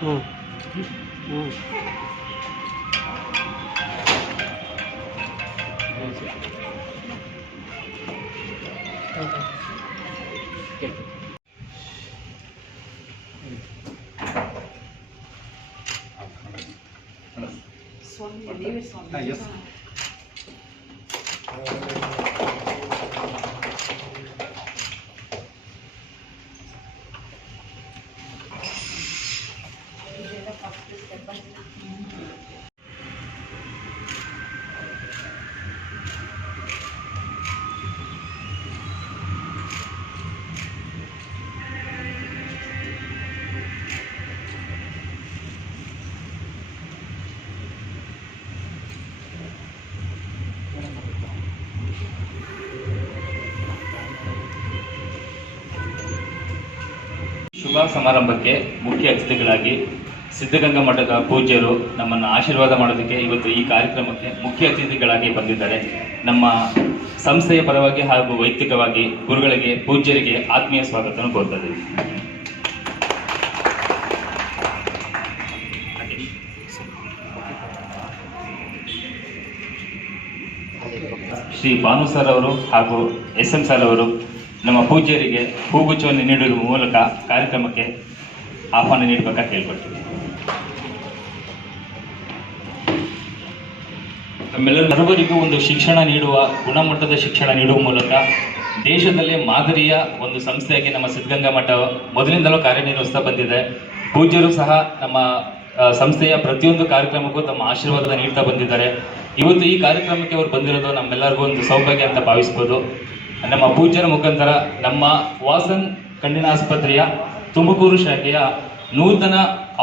嗯嗯。但也死 ಸಮಾರಂಭಕ್ಕೆ ಮುಖ್ಯ ಅತಿಥಿಗಳಾಗಿ ಸಿದ್ಧಗಂಗಾ ಮಠದ ಪೂಜ್ಯರು ನಮ್ಮನ್ನು ಆಶೀರ್ವಾದ ಮಾಡೋದಕ್ಕೆ ಇವತ್ತು ಈ ಕಾರ್ಯಕ್ರಮಕ್ಕೆ ಮುಖ್ಯ ಅತಿಥಿಗಳಾಗಿ ಬಂದಿದ್ದಾರೆ. ನಮ್ಮ ಸಂಸ್ಥೆಯ ಪರವಾಗಿ ಹಾಗೂ ವೈಯಕ್ತಿಕವಾಗಿ ಗುರುಗಳಿಗೆ, ಪೂಜ್ಯರಿಗೆ ಆತ್ಮೀಯ ಸ್ವಾಗತವನ್ನು ಕೋರ್ತಾ ಇದ್ದೀವಿ. ಶ್ರೀ ಭಾನು ಸರ್ ಅವರು ಹಾಗೂ ಎಸ್ ಎಂ ಸರ್ ಅವರು ನಮ್ಮ ಪೂಜ್ಯರಿಗೆ ಹೂಗುಚ್ಚವನ್ನು ನೀಡುವ ಮೂಲಕ ಕಾರ್ಯಕ್ರಮಕ್ಕೆ ಆಹ್ವಾನ ನೀಡಬೇಕಾಗಿ ಕೇಳ್ಕೊಳ್ತೀವಿ ನಮ್ಮೆಲ್ಲರೂ ಸರ್ವರಿಗೂ ಒಂದು ಶಿಕ್ಷಣ ನೀಡುವ, ಗುಣಮಟ್ಟದ ಶಿಕ್ಷಣ ನೀಡುವ ಮೂಲಕ ದೇಶದಲ್ಲೇ ಮಾದರಿಯ ಒಂದು ಸಂಸ್ಥೆಯಾಗಿ ನಮ್ಮ ಸಿದ್ಧಗಂಗಾ ಮಠ ಮೊದಲಿಂದಲೂ ಕಾರ್ಯನಿರ್ವಹಿಸ್ತಾ ಬಂದಿದೆ. ಪೂಜ್ಯರು ಸಹ ನಮ್ಮ ಸಂಸ್ಥೆಯ ಪ್ರತಿಯೊಂದು ಕಾರ್ಯಕ್ರಮಕ್ಕೂ ತಮ್ಮ ಆಶೀರ್ವಾದ ನೀಡ್ತಾ ಬಂದಿದ್ದಾರೆ. ಇವತ್ತು ಈ ಕಾರ್ಯಕ್ರಮಕ್ಕೆ ಅವರು ಬಂದಿರೋದು ನಮ್ಮೆಲ್ಲರಿಗೂ ಒಂದು ಸೌಭಾಗ್ಯ ಅಂತ ಭಾವಿಸ್ಬೋದು. ನಮ್ಮ ಪೂಜ್ಯರ ಮುಖಾಂತರ ನಮ್ಮ ವಾಸನ್ ಕಣ್ಣಿನ ಆಸ್ಪತ್ರೆಯ ತುಮಕೂರು ಶಾಖೆಯ ನೂತನ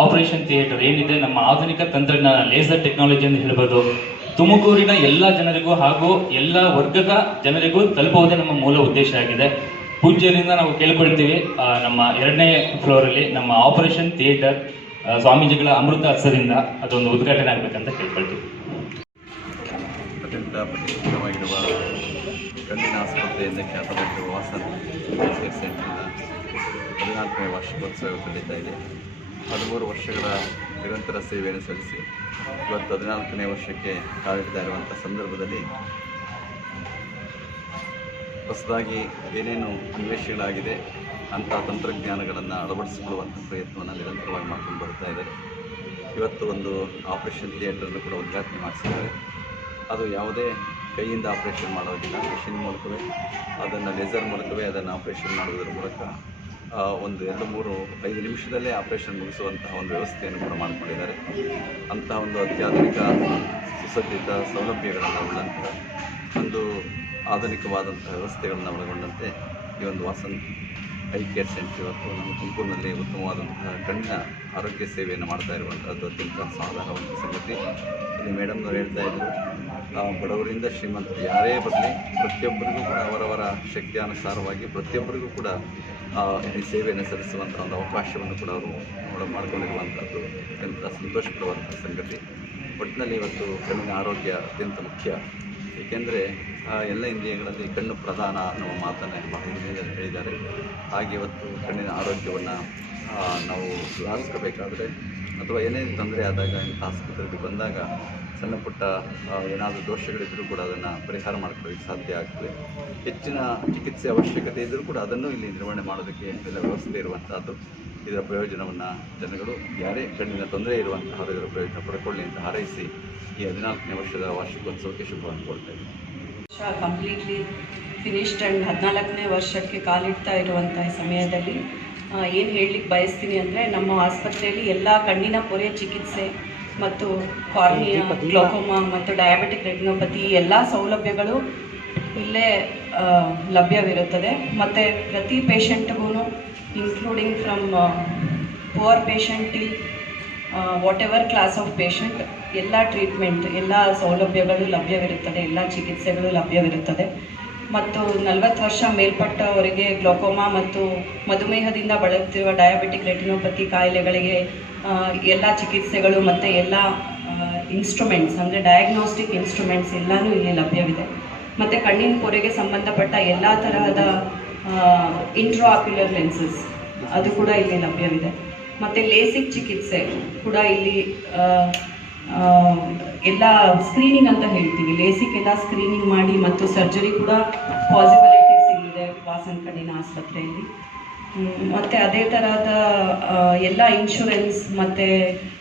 ಆಪರೇಷನ್ ಥಿಯೇಟರ್ ಏನಿದೆ, ನಮ್ಮ ಆಧುನಿಕ ತಂತ್ರಜ್ಞಾನ ಲೇಸರ್ ಟೆಕ್ನಾಲಜಿ ಅಂತ ಹೇಳ್ಬೋದು. ತುಮಕೂರಿನ ಎಲ್ಲ ಜನರಿಗೂ ಹಾಗೂ ಎಲ್ಲ ವರ್ಗದ ಜನರಿಗೂ ತಲುಪುವುದೇ ನಮ್ಮ ಮೂಲ ಉದ್ದೇಶ ಆಗಿದೆ. ಪೂಜ್ಯರಿಂದ ನಾವು ಕೇಳ್ಕೊಳ್ತೀವಿ ನಮ್ಮ ಎರಡನೇ ಫ್ಲೋರಲ್ಲಿ ನಮ್ಮ ಆಪರೇಷನ್ ಥಿಯೇಟರ್ ಸ್ವಾಮೀಜಿಗಳ ಅಮೃತ ಹಸರಿಂದ ಅದೊಂದು ಉದ್ಘಾಟನೆ ಆಗಬೇಕಂತ ಕೇಳ್ಕೊಳ್ತೀವಿ. ಅತ್ಯಂತ ಕಣ್ಣಿನ ಆಸ್ಪತ್ರೆಯಿಂದ ಖ್ಯಾತವಾಗಿರುವ ವಾಸನ್ ಕೇರ್ ಸೆಂಟರ್ನ ಹದಿನಾಲ್ಕನೇ ವಾರ್ಷಿಕೋತ್ಸವ ಕಂಡಿತಾ ಇದೆ ಹದಿಮೂರು ವರ್ಷಗಳ ನಿರಂತರ ಸೇವೆಯನ್ನು ಸಲ್ಲಿಸಿ ಇವತ್ತು ಹದಿನಾಲ್ಕನೇ ವರ್ಷಕ್ಕೆ ಕಾಲಿಡ್ತಾ ಇರುವಂಥ ಸಂದರ್ಭದಲ್ಲಿ ಹೊಸದಾಗಿ ಏನೇನು ಅನ್ವೇಷಣೆಗಳಾಗಿದೆ? ಅಂಥ ತಂತ್ರಜ್ಞಾನಗಳನ್ನು ಅಳವಡಿಸಿಕೊಳ್ಳುವಂಥ ಪ್ರಯತ್ನವನ್ನು ನಿರಂತರವಾಗಿ ಮಾಡ್ಕೊಂಡು ಬರ್ತಾ ಇದ್ದಾರೆ. ಇವತ್ತು ಒಂದು ಆಪರೇಷನ್ ಥಿಯೇಟರ್ನ ಕೂಡ ಉದ್ಘಾಟನೆ ಮಾಡಿಸಿದ್ದಾರೆ. ಅದು ಯಾವುದೇ ಕೈಯಿಂದ ಆಪರೇಷನ್ ಮಾಡೋದಿಲ್ಲ ಮಿಷಿನ್ ಮೂಲಕವೇ ಅದನ್ನು ಲೇಸರ್ ಮೂಲಕವೇ ಅದನ್ನು ಆಪರೇಷನ್ ಮಾಡುವುದರ ಮೂಲಕ ಒಂದು ಎರಡು, ಮೂರು, ಐದು ನಿಮಿಷದಲ್ಲೇ ಆಪರೇಷನ್ ಮುಗಿಸುವಂತಹ ಒಂದು ವ್ಯವಸ್ಥೆಯನ್ನು ಕೂಡ ಮಾಡಿಕೊಂಡಿದ್ದಾರೆ. ಅಂತಹ ಒಂದು ಅತ್ಯಾಧುನಿಕ ಸುಸಜ್ಜಿತ ಸೌಲಭ್ಯಗಳನ್ನು ಉಳ್ಳಂತಹ ಒಂದು ಆಧುನಿಕವಾದಂಥ ವ್ಯವಸ್ಥೆಗಳನ್ನು ಒಳಗೊಂಡಂತೆ ಈ ಒಂದು ವಾಸನ್ ಐ ಕೇರ್ ಸೆಂಟರ್ ಇವತ್ತು ನಮ್ಮ ತುಮಕೂರಿನಲ್ಲಿ ಉತ್ತಮವಾದಂತಹ ಕಣ್ಣಿನ ಆರೋಗ್ಯ ಸೇವೆಯನ್ನು ಮಾಡ್ತಾ ಇರುವಂಥದ್ದು ಅತ್ಯಂತ ಸಾಧಾರಣವಾದ ಸಂಗತಿ. ಇಲ್ಲಿ ಮೇಡಮ್ನವ್ರು ಹೇಳ್ತಾ ಇದ್ರು ಆ, ಬಡವರಿಂದ ಶ್ರೀಮಂತರು ಯಾರೇ ಬರಲಿ ಪ್ರತಿಯೊಬ್ಬರಿಗೂ ಕೂಡ ಅವರವರ ಶಕ್ತಿಯಾನುಸಾರವಾಗಿ ಪ್ರತಿಯೊಬ್ಬರಿಗೂ ಕೂಡ ಈ ಸೇವೆಯನ್ನು ಸಲ್ಲಿಸುವಂಥ ಒಂದು ಅವಕಾಶವನ್ನು ಕೂಡ ಅವರು ನೋಡ ಮಾಡಿಕೊಂಡಿರುವಂಥದ್ದು ಅತ್ಯಂತ ಸಂತೋಷಪಡುವಂಥ ಸಂಗತಿ. ಒಟ್ಟಿನಲ್ಲಿ ಇವತ್ತು ಕಣ್ಣಿನ ಆರೋಗ್ಯ ಅತ್ಯಂತ ಮುಖ್ಯ. ಏಕೆಂದರೆ ಎಲ್ಲ ಇಂದ್ರಿಯಗಳಲ್ಲಿ ಕಣ್ಣು ಪ್ರಧಾನ ಅನ್ನುವ ಮಾತನ್ನು ಬಹಳ ಹೇಳಿದ್ದಾರೆ ಹಾಗೆ ಇವತ್ತು ಕಣ್ಣಿನ ಆರೋಗ್ಯವನ್ನು ನಾವು ಸುಧಾರಿಸ್ಕೋಬೇಕಾದ್ರೆ, ಅಥವಾ ಏನೇ ತೊಂದರೆ ಆದಾಗ, ಇಂಥ ಆಸ್ಪತ್ರೆಗೆ ಬಂದಾಗ ಸಣ್ಣ ಪುಟ್ಟ ಏನಾದರೂ ದೋಷಗಳಿದ್ದರೂ ಕೂಡ ಅದನ್ನು ಪರಿಹಾರ ಮಾಡ್ಕೊಳ್ಳೋಕ್ಕೆ ಸಾಧ್ಯ ಆಗ್ತದೆ. ಹೆಚ್ಚಿನ ಚಿಕಿತ್ಸೆ ಅವಶ್ಯಕತೆ ಇದ್ದರೂ ಕೂಡ ಅದನ್ನು ಇಲ್ಲಿ ನಿರ್ವಹಣೆ ಮಾಡೋದಕ್ಕೆ ಎಲ್ಲ ವ್ಯವಸ್ಥೆ ಇರುವಂಥದ್ದು ಇದರ ಪ್ರಯೋಜನವನ್ನು ಜನಗಳು ಯಾರೇ ಕಣ್ಣಿನ ತೊಂದರೆ ಇರುವಂತಹವರು ಇದರ ಪ್ರಯೋಜನ ಪಡ್ಕೊಳ್ಳಿ ಅಂತ ಹಾರೈಸಿ ಈ ಹದಿನಾಲ್ಕನೇ ವರ್ಷದ ವಾರ್ಷಿಕೋತ್ಸವಕ್ಕೆ ಶುಭ ಕೊಡ್ತಾ ಇದ್ದೀನಿ. ಕಂಪ್ಲೀಟ್ಲಿ ಫಿನಿಶ್ಡ್ ಆ್ಯಂಡ್ ಹದಿನಾಲ್ಕನೇ ವರ್ಷಕ್ಕೆ ಕಾಲಿಡ್ತಾ ಇರುವಂಥ ಸಮಯದಲ್ಲಿ ಏನು ಹೇಳಲಿಕ್ಕೆ ಬಯಸ್ತೀನಿ ಅಂದರೆ ನಮ್ಮ ಆಸ್ಪತ್ರೆಯಲ್ಲಿ ಎಲ್ಲ ಕಣ್ಣಿನ ಪೊರೆ ಚಿಕಿತ್ಸೆ ಮತ್ತು ಕಾರ್ನಿಯಾ ಗ್ಲೋಕೋಮಾ ಮತ್ತು ಡಯಾಬಿಟಿಕ್ ರೆಟಿನೋಪತಿ ಎಲ್ಲ ಸೌಲಭ್ಯಗಳು ಇಲ್ಲೇ ಲಭ್ಯವಿರುತ್ತದೆ. ಮತ್ತು ಪ್ರತಿ ಪೇಷಂಟ್ಗೂ including from poor patient till whatever class of patient ಎಲ್ಲ ಟ್ರೀಟ್ಮೆಂಟ್ ಎಲ್ಲ ಸೌಲಭ್ಯಗಳು ಲಭ್ಯವಿರುತ್ತದೆ, ಎಲ್ಲ ಚಿಕಿತ್ಸೆಗಳು ಲಭ್ಯವಿರುತ್ತದೆ. ಮತ್ತು ನಲವತ್ತು ವರ್ಷ ಮೇಲ್ಪಟ್ಟವರಿಗೆ ಗ್ಲೋಕೋಮಾ ಮತ್ತು ಮಧುಮೇಹದಿಂದ ಬಳಲುತ್ತಿರುವ ಡಯಾಬಿಟಿಕ್ ರೆಟಿನೋಪತಿ ಕಾಯಿಲೆಗಳಿಗೆ ಎಲ್ಲ ಚಿಕಿತ್ಸೆಗಳು ಮತ್ತು ಎಲ್ಲ ಇನ್ಸ್ಟ್ರೂಮೆಂಟ್ಸ್ ಅಂದರೆ ಡಯಾಗ್ನೋಸ್ಟಿಕ್ ಇನ್ಸ್ಟ್ರೂಮೆಂಟ್ಸ್ ಎಲ್ಲನೂ ಇಲ್ಲಿ ಲಭ್ಯವಿದೆ. ಮತ್ತು ಕಣ್ಣಿನ ಪೊರೆಗೆ ಸಂಬಂಧಪಟ್ಟ ಎಲ್ಲ ತರಹದ ಇಂಟ್ರಾಕ್ಯುಲರ್ ಲೆನ್ಸಸ್ ಅದು ಕೂಡ ಇಲ್ಲಿ ಲಭ್ಯವಿದೆ. ಮತ್ತು ಲೇಸಿಕ್ ಚಿಕಿತ್ಸೆ ಕೂಡ ಇಲ್ಲಿ ಎಲ್ಲ ಸ್ಕ್ರೀನಿಂಗ್ ಅಂತ ಹೇಳ್ತೀವಿ. ಲೇಸಿಕ್ ಎಲ್ಲ ಸ್ಕ್ರೀನಿಂಗ್ ಮಾಡಿ ಮತ್ತು ಸರ್ಜರಿ ಕೂಡ ಪಾಸಿಬಿಲಿಟೀಸ್ ಇಲ್ಲಿದೆ ವಾಸನ್ ಕಣ್ಣಿನ ಆಸ್ಪತ್ರೆಯಲ್ಲಿ. ಮತ್ತು ಅದೇ ಥರದ ಎಲ್ಲ ಇನ್ಶೂರೆನ್ಸ್ ಮತ್ತು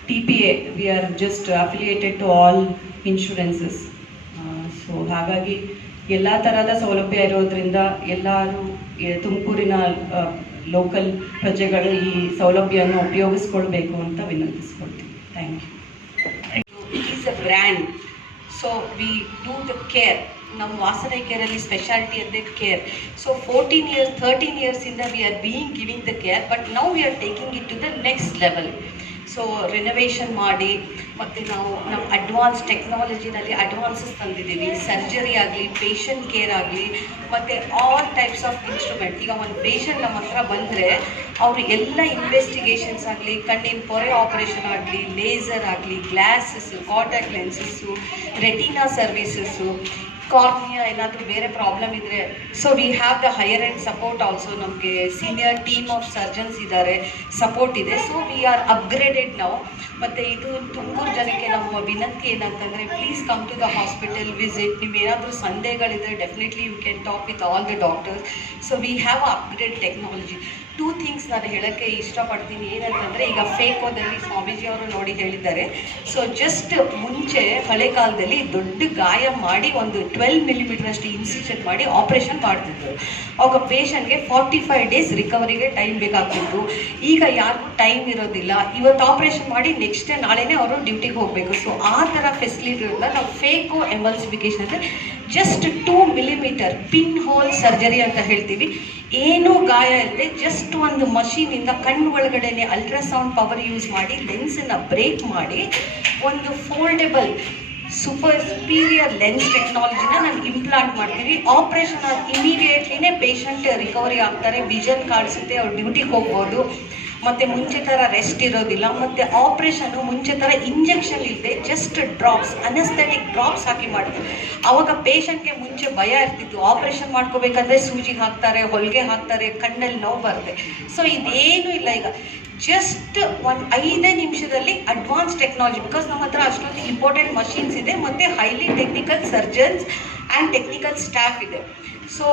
T P A we are just affiliated to all insurances so ಹಾಗಾಗಿ ಎಲ್ಲ ಥರದ ಸೌಲಭ್ಯ ಇರೋದ್ರಿಂದ ಎಲ್ಲರೂ ತುಮಕೂರಿನ ಲೋಕಲ್ ಪ್ರಜೆಗಳು ಈ ಸೌಲಭ್ಯವನ್ನು ಉಪಯೋಗಿಸ್ಕೊಳ್ಬೇಕು ಅಂತ ವಿನಂತಿಸ್ಕೊಳ್ತೀನಿ. Thank you it is a brand so we do the care ನಮ್ಮ ವಾಸನೆ ಕೇರಲ್ಲಿ ಸ್ಪೆಷಾಲಿಟಿ ಅಂದರೆ care so fourteen years thirteen ಇಯರ್ಸಿಂದ we are being giving the care but now we are taking it to the next level so renovation ಮಾಡಿ ಮತ್ತು ನಾವು ನಮ್ಮ advance ಟೆಕ್ನಾಲಜಿನಲ್ಲಿ advances ತಂದಿದ್ದೀವಿ. ಸರ್ಜರಿ ಆಗಲಿ ಪೇಷಂಟ್ ಕೇರ್ ಆಗಲಿ, ಮತ್ತು ಆಲ್ ಟೈಪ್ಸ್ ಆಫ್ ಇನ್ಸ್ಟ್ರೂಮೆಂಟ್ ಈಗ ಒಂದು ಪೇಷಂಟ್ ನಮ್ಮ ಹತ್ರ ಬಂದರೆ ಅವರು ಎಲ್ಲ ಇನ್ವೆಸ್ಟಿಗೇಷನ್ಸ್ ಆಗಲಿ, ಕಣ್ಣಿನ ಪೊರೆ ಆಪರೇಷನ್ ಆಗಲಿ ಲೇಸರ್ ಆಗಲಿ glasses contact lenses retina services cornea ಏನಾದರೂ ಬೇರೆ ಪ್ರಾಬ್ಲಮ್ ಇದ್ದರೆ so we have the higher and support also ನಮಗೆ ಸೀನಿಯರ್ ಟೀಮ್ ಆಫ್ ಸರ್ಜನ್ಸ್ ಇದ್ದಾರೆ ಸಪೋರ್ಟ್ ಇದೆ. ಸೊ ವಿ ಆರ್ ಅಪ್ಗ್ರೇಡೆಡ್ ನಾವು ಮತ್ತು ಇದು ತುಮಕೂರು ಜನಕ್ಕೆ ನಮ್ಮ ವಿನಂತಿ ಏನಂತಂದರೆ please come to the hospital visit ನೀವು ಏನಾದರೂ ಸಂದೇಹಗಳಿದ್ರೆ definitely you can talk with all the doctors so we have upgrade technology two things ನಾನು ಹೇಳೋಕ್ಕೆ ಇಷ್ಟಪಡ್ತೀನಿ. ಏನಂತಂದರೆ, ಈಗ ಫೇಕೋದಲ್ಲಿ ಸ್ವಾಮೀಜಿ ಅವರು ನೋಡಿ ಹೇಳಿದ್ದಾರೆ. ಸೊ ಜಸ್ಟ್ ಮುಂಚೆ ಹಳೆ ಕಾಲದಲ್ಲಿ ದೊಡ್ಡ ಗಾಯ ಮಾಡಿ ಒಂದು ಟ್ವೆಲ್ ಮಿಲಿಮೀಟರ್ ಅಷ್ಟು ಇನ್ಸಿಷನ್ ಮಾಡಿ ಆಪರೇಷನ್ ಮಾಡ್ತಿದ್ರು. ಅವಾಗ ಪೇಷಂಟ್ಗೆ ಫಾರ್ಟಿ ಫೈವ್ ಡೇಸ್ ರಿಕವರಿಗೆ ಟೈಮ್ ಬೇಕಾಗ್ತಿತ್ತು. ಈಗ ಯಾರಿಗೂ ಟೈಮ್ ಇರೋದಿಲ್ಲ. ಇವತ್ತು ಆಪರೇಷನ್ ಮಾಡಿ ನೆಕ್ಸ್ಟ್ ಡೇ ನಾಳೆನೇ ಅವರು ಡ್ಯೂಟಿಗೆ ಹೋಗಬೇಕು. ಸೊ ಆ ಥರ ಫೆಸಿಲಿಟಿ ಇರೋದ್ರಿಂದ ನಾವು ಫೇಕು ಎಮಲ್ಸಿಫಿಕೇಶನ್ ಅಂದರೆ just two millimetre pin hole surgery ಅಂತ ಹೇಳ್ತೀವಿ. ಏನೂ ಗಾಯ ಇಲ್ಲದೆ ಜಸ್ಟ್ ಒಂದು ಮಷೀನಿಂದ ಕಣ್ಣು ಒಳಗಡೆನೆ ಅಲ್ಟ್ರಾಸೌಂಡ್ ಪವರ್ ಯೂಸ್ ಮಾಡಿ ಲೆನ್ಸನ್ನು ಬ್ರೇಕ್ ಮಾಡಿ, ಒಂದು ಫೋಲ್ಡೆಬಲ್ ಸೂಪರ್ ಸುಪೀರಿಯರ್ ಲೆನ್ಸ್ ಟೆಕ್ನಾಲಜಿನ ನಾನು ಇಂಪ್ಲಾಂಟ್ ಮಾಡ್ತೀವಿ ಆಪ್ರೇಷನ್ ಆದ ಇಮಿಡಿಯೇಟ್ಲಿನೇ ಪೇಷಂಟ್ ರಿಕವರಿ ಆಗ್ತಾರೆ. ವಿಷನ್ ಕಾಣಿಸುತ್ತೆ, ಅವ್ರು ಡ್ಯೂಟಿಗೆ ಹೋಗ್ಬೋದು. ಮತ್ತು ಮುಂಚೆ ಥರ ರೆಸ್ಟ್ ಇರೋದಿಲ್ಲ, ಮತ್ತು ಆಪರೇಷನ್ ಮುಂಚೆ ಥರ ಇಂಜೆಕ್ಷನ್ ಇಲ್ಲದೆ ಜಸ್ಟ್ ಡ್ರಾಪ್ಸ್ ಅನಸ್ಥೆಟಿಕ್ ಡ್ರಾಪ್ಸ್ ಹಾಕಿ ಮಾಡ್ತಾರೆ. ಅವಾಗ ಪೇಷಂಟ್ಗೆ ಮುಂಚೆ ಭಯ ಇರ್ತಿತ್ತು ಆಪ್ರೇಷನ್ ಮಾಡ್ಕೋಬೇಕಂದ್ರೆ ಸೂಜಿ ಹಾಕ್ತಾರೆ, ಹೊಲಿಗೆ ಹಾಕ್ತಾರೆ, ಕಣ್ಣಲ್ಲಿ ನೋವು ಬರುತ್ತೆ. ಸೊ ಇದೇನು ಇಲ್ಲ ಈಗ. ಜಸ್ಟ್ ಒಂದು ಐದೇ ನಿಮಿಷದಲ್ಲಿ ಅಡ್ವಾನ್ಸ್ ಟೆಕ್ನಾಲಜಿ ಬಿಕಾಸ್ ನಮ್ಮ ಹತ್ರ ಅಷ್ಟೊಂದು ಇಂಪಾರ್ಟೆಂಟ್ ಮಷಿನ್ಸ್ ಇದೆ, ಮತ್ತು highly technical surgeons and technical staff ಇದೆ. ಸೊ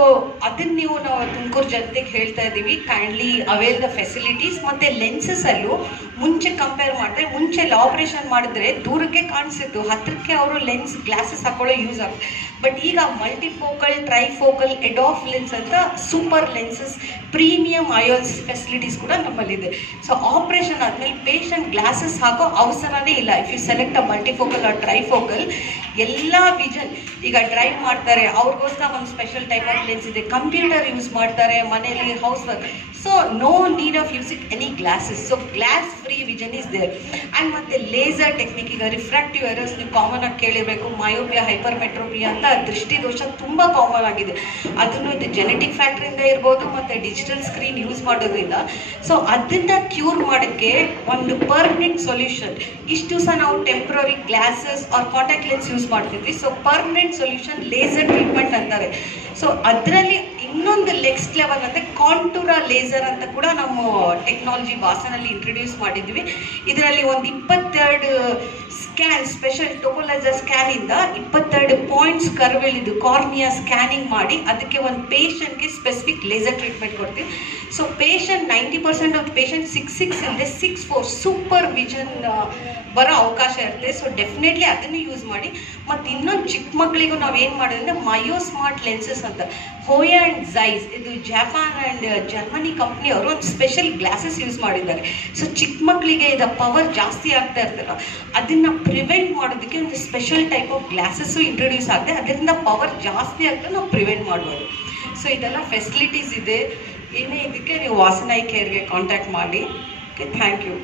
ಅದನ್ನ ನೀವು ನಾವು ತುಮಕೂರು ಜನತೆಗೆ ಹೇಳ್ತಾ ಇದ್ದೀವಿ ಕೈಂಡ್ಲಿ ಅವೇಲ್ ದ ಫೆಸಿಲಿಟೀಸ್ ಮತ್ತು ಲೆನ್ಸಸಲ್ಲೂ ಮುಂಚೆ ಕಂಪೇರ್ ಮಾಡಿದ್ರೆ, ಮುಂಚೆ ಆಪರೇಷನ್ ಮಾಡಿದ್ರೆ ದೂರಕ್ಕೆ ಕಾಣಿಸಿತ್ತು. ಹತ್ತಿರಕ್ಕೆ ಅವರು ಲೆನ್ಸ್ ಗ್ಲಾಸಸ್ ಹಾಕೊಳ್ಳೋ ಯೂಸ್ ಆಗುತ್ತೆ ಬಟ್ ಈಗ ಮಲ್ಟಿಫೋಕಲ್ ಟ್ರೈಫೋಕಲ್ ಎಡಾಫ್ ಲೆನ್ಸ್ ಅಂತ super lenses premium IOLs facilities ಕೂಡ ನಮ್ಮಲ್ಲಿದೆ. ಸೊ ಆಪ್ರೇಷನ್ ಆದಮೇಲೆ ಪೇಷಂಟ್ ಗ್ಲಾಸಸ್ ಹಾಕೋ ಅವಸರನೇ ಇಲ್ಲ. If you select a multifocal or trifocal ಎಲ್ಲ ವಿಷನ್ ಈಗ ಡ್ರೈವ್ ಮಾಡ್ತಾರೆ. ಅವ್ರಿಗೋಸ್ಕರ ಒಂದು ಸ್ಪೆಷಲ್ ಟೈಪ್ ಆಫ್ ಲೆನ್ಸ್ ಇದೆ. ಕಂಪ್ಯೂಟರ್ ಯೂಸ್ ಮಾಡ್ತಾರೆ. ಮನೆಯಲ್ಲಿ house work so no need of using any glasses so glass free vision is there and ಮತ್ತೆ laser technique ಈಗ ರಿಫ್ರಾಕ್ಟಿವ್ ಎರರ್ಸ್ ನೀವು ಕಾಮನ್ ಆಗಿ ಕೇಳಿರಬೇಕು. ಮಯೋಪಿಯಾ ಹೈಪರ್ಮೆಟ್ರೋಪಿಯಾ ಅಂತ ದೃಷ್ಟಿದೋಷ ತುಂಬ ಕಾಮನ್ ಆಗಿದೆ. ಅದನ್ನು ಇದು ಜೆನೆಟಿಕ್ ಫ್ಯಾಕ್ಟ್ರಿಂದ ಇರ್ಬೋದು, ಮತ್ತು ಡಿಜಿಟಲ್ ಸ್ಕ್ರೀನ್ ಯೂಸ್ ಮಾಡೋದ್ರಿಂದ. ಸೊ ಅದನ್ನ ಕ್ಯೂರ್ ಮಾಡೋಕ್ಕೆ ಒಂದು ಪರ್ಮನೆಂಟ್ ಸೊಲ್ಯೂಷನ್ ಇಷ್ಟು ಸಹ ನಾವು temporary glasses or contact lens use ಮಾಡ್ತಿದ್ವಿ. So permanent solution laser treatment ಅಂತಾರೆ. ಸೊ ಅದರಲ್ಲಿ ಇನ್ನೊಂದು ನೆಕ್ಸ್ಟ್ ಲೆವೆಲ್ ಅಂದರೆ ಕಾಂಟೂರ ಲೇಸರ್ ಅಂತ ಕೂಡ ನಾವು ಟೆಕ್ನಾಲಜಿ ಬಾಸನಲ್ಲಿ ಇಂಟ್ರೊಡ್ಯೂಸ್ ಮಾಡಿದ್ವಿ. ಇದರಲ್ಲಿ ಒಂದು ಇಪ್ಪತ್ತೆರಡು ಸ್ಕ್ಯಾನ್ ಸ್ಪೆಷಲ್ ಟೋಪೋಲೈಸರ್ ಸ್ಕ್ಯಾನಿಂದ ಇಪ್ಪತ್ತೆರಡು ಪಾಯಿಂಟ್ಸ್ ಕರ್ವೆಳಿದು ಕಾರ್ನಿಯಾ ಸ್ಕ್ಯಾನಿಂಗ್ ಮಾಡಿ ಅದಕ್ಕೆ ಒಂದು ಪೇಷಂಟ್ಗೆ ಸ್ಪೆಸಿಫಿಕ್ ಲೇಸರ್ ಟ್ರೀಟ್ಮೆಂಟ್ ಕೊಡ್ತೀವಿ. So patient ninety percent of patient six six ಇಲ್ಲದೆ ಸಿಕ್ಸ್ ಫೋರ್ ಸೂಪರ್ ವಿಷನ್ ಬರೋ ಅವಕಾಶ ಇರುತ್ತೆ. ಸೊ ಡೆಫಿನೆಟ್ಲಿ ಅದನ್ನು ಯೂಸ್ ಮಾಡಿ. ಮತ್ತು ಇನ್ನೊಂದು ಚಿಕ್ಕ ಮಕ್ಕಳಿಗೂ ನಾವು ಏನು ಮಾಡೋದಂದ್ರೆ ಮಯೋ ಸ್ಮಾರ್ಟ್ ಲೆನ್ಸಸ್ ಅಂತ. ಹೋಯಾ ಆ್ಯಂಡ್ ಝೈಸ್ ಇದು ಜಪಾನ್ ಆ್ಯಂಡ್ ಜರ್ಮನಿ ಕಂಪ್ನಿಯವರು ಒಂದು ಸ್ಪೆಷಲ್ ಗ್ಲಾಸಸ್ ಯೂಸ್ ಮಾಡಿದ್ದಾರೆ. ಸೊ ಚಿಕ್ಕ ಮಕ್ಕಳಿಗೆ ಇದು ಪವರ್ ಜಾಸ್ತಿ ಆಗ್ತಾ ಇರ್ತಲ್ಲ ಅದನ್ನು ಪ್ರಿವೆಂಟ್ ಮಾಡೋದಕ್ಕೆ ಒಂದು special type of glasses introduce ಆಗುತ್ತೆ ಅದರಿಂದ ಪವರ್ ಜಾಸ್ತಿ ಆಗ್ತಾ ನಾವು ಪ್ರಿವೆಂಟ್ ಮಾಡ್ಬೋದು. ಸೊ ಇದೆಲ್ಲ ಫೆಸಿಲಿಟೀಸ್ ಇದೆ. ಏನೇ ಇದಕ್ಕೆ ನೀವು ವಾಸನಾಯಿ ಕೇರ್ಗೆ ಕಾಂಟ್ಯಾಕ್ಟ್ ಮಾಡಿ. Okay thank you